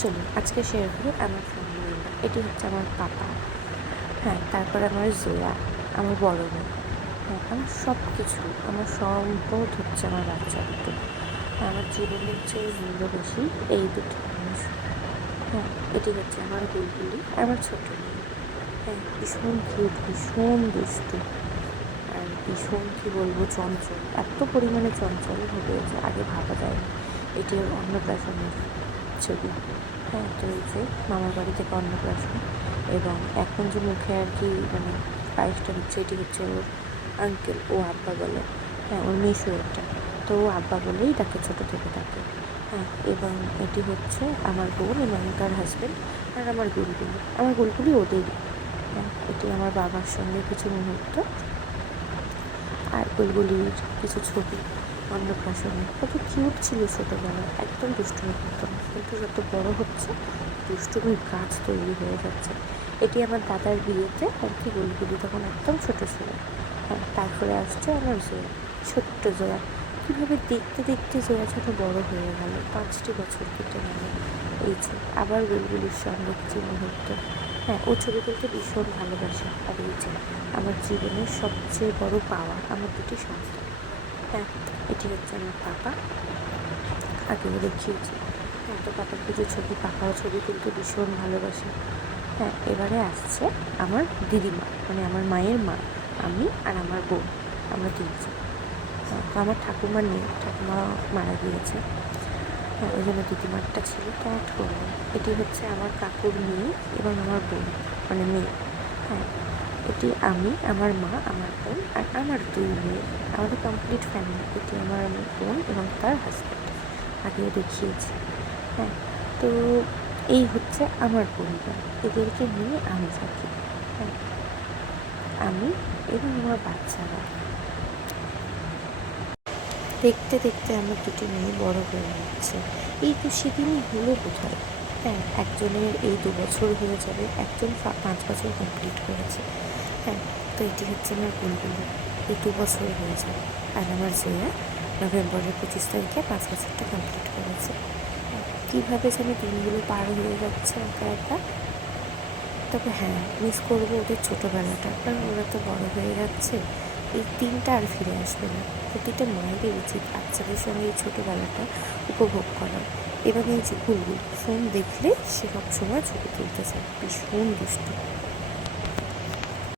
চলুন আজকে শেয়ার করি আমার ফ্যামিলি মেম্বার। এটি হচ্ছে আমার পাপা, হ্যাঁ। তারপর আমার জোয়া, আমার বড় মেয়ে, হ্যাঁ। আমার সব কিছু, আমার সম্পদ হচ্ছে আমার বাচ্চা দুটো। আমার জীবনের চেয়ে মূল্য বেশি এই দুটো মানুষ, হ্যাঁ। এটি হচ্ছে আমার বুলবুলি, আমার ছোট মেয়ে, হ্যাঁ। ভীষণ কিউট, ভীষণ দুষ্টু, আর ভীষণ কী বলবো চঞ্চল, এত পরিমাণে চঞ্চল হবে যে আগে ভাবা যায় না। এটি ওর অন্নপ্রাশনের ছবি, হ্যাঁ। তো এই যে মামার বাড়ি থেকে অন্নপ্রাশন, এবং এখন যে মুখে আর কি মানে পায়েসটা দিচ্ছে, এটি হচ্ছে ওর আঙ্কেল, ও আব্বা বলে, হ্যাঁ। ওর মেশোয়েরটা, তো ও আব্বা বলেই ডাকে, ছোটো থেকে ডাকে, হ্যাঁ। এবং এটি হচ্ছে আমার বোন এবং তার হাজব্যান্ড, আর আমার গুলগুলি ওদেরই, হ্যাঁ। এটি আমার বাবার সঙ্গে কিছু মুহূর্ত, আর বুলবুলির কিছু ছবি অন্নপ্রাশনে। কত কিউট ছিল ছোটোবেলায়, একদম দুষ্টুমি করতো না, কিন্তু যত বড় হচ্ছে দুষ্টুমির গাছ তৈরি হয়ে যাচ্ছে। এটি আমার দাদার বিয়েতে আর কি, বুলবুলি তখন একদম ছোটো ছিল, হ্যাঁ। তারপরে আসছে আমার জয়া, ছোট্ট জয়া। কীভাবে দেখতে দেখতে জয়া ছোটো বড় হয়ে গেল, 5টি বছর কেটে গেল। এই যে আবার বুলবুলির সঙ্গে কিছু মুহূর্ত, হ্যাঁ। ও ছবি তুলতে ভীষণ ভালোবাসে। আর এই যে আমার জীবনের সবচেয়ে বড় পাওয়া, আমার দুটি সন্তান, হ্যাঁ। এটি হচ্ছে আমার পাপা, আগেও দেখিয়েছি, হ্যাঁ। তো পাপার কিছু ছবি, পাপাও ছবি তুলতে ভীষণ ভালোবাসে, হ্যাঁ। এবারে আসছে আমার দিদিমা, মানে আমার মায়ের মা, আমি আর আমার বোন, আমরা তিনজন, হ্যাঁ। তো আমার ঠাকুমার নেই, ঠাকুমা মারা গিয়েছে, হ্যাঁ। ওই জন্য দিদিমারটা ছিল, তো অ্যাড করলাম। এটি হচ্ছে আমার কাকুর মেয়ে এবং আমার বোন, মানে মেয়ে, হ্যাঁ। এটি আমি, আমার মা, আমার বোন আর আমার 2 মেয়ে, আমাদের কমপ্লিট ফ্যামিলি। এটি আমার বোন এবং তার হাজব্যান্ড, আগেও দেখিয়েছি, হ্যাঁ। তো এই হচ্ছে আমার পরিবার, এদেরকে নিয়ে আমি থাকি, হ্যাঁ। আমি এবং আমার বাচ্চারা, দেখতে দেখতে আমার দুটি মেয়ে বড় হয়ে যাচ্ছে। এই তো সেদিনই হলো বোধহয়, হ্যাঁ। একজনের এই 2 বছর হয়ে যাবে, একজন 5 বছর কমপ্লিট করেছে, হ্যাঁ। তো এটি হচ্ছে আমার বুলবুলি, এই 2 বছর হয়ে যাবে। আর আমার জয়া নভেম্বরের 25 তারিখে 5 বছরটা কমপ্লিট করেছে। কীভাবে যেন দিনগুলো পার হয়ে যাচ্ছে একা একা। তবে হ্যাঁ, মিস করবো ওদের ছোটোবেলাটা, কারণ ওরা তো বড় হয়ে যাচ্ছে, এই দিনটা আর ফিরে আসবে না। প্রতিটা মায়েরই উচিত বাচ্চাদের সঙ্গে এই ছোটোবেলাটা উপভোগ করা। এবং এই যে বুলবুল ফোন দেখলে সে সবসময় ছবি তুলতে চায়, ভীষণ দুষ্টু।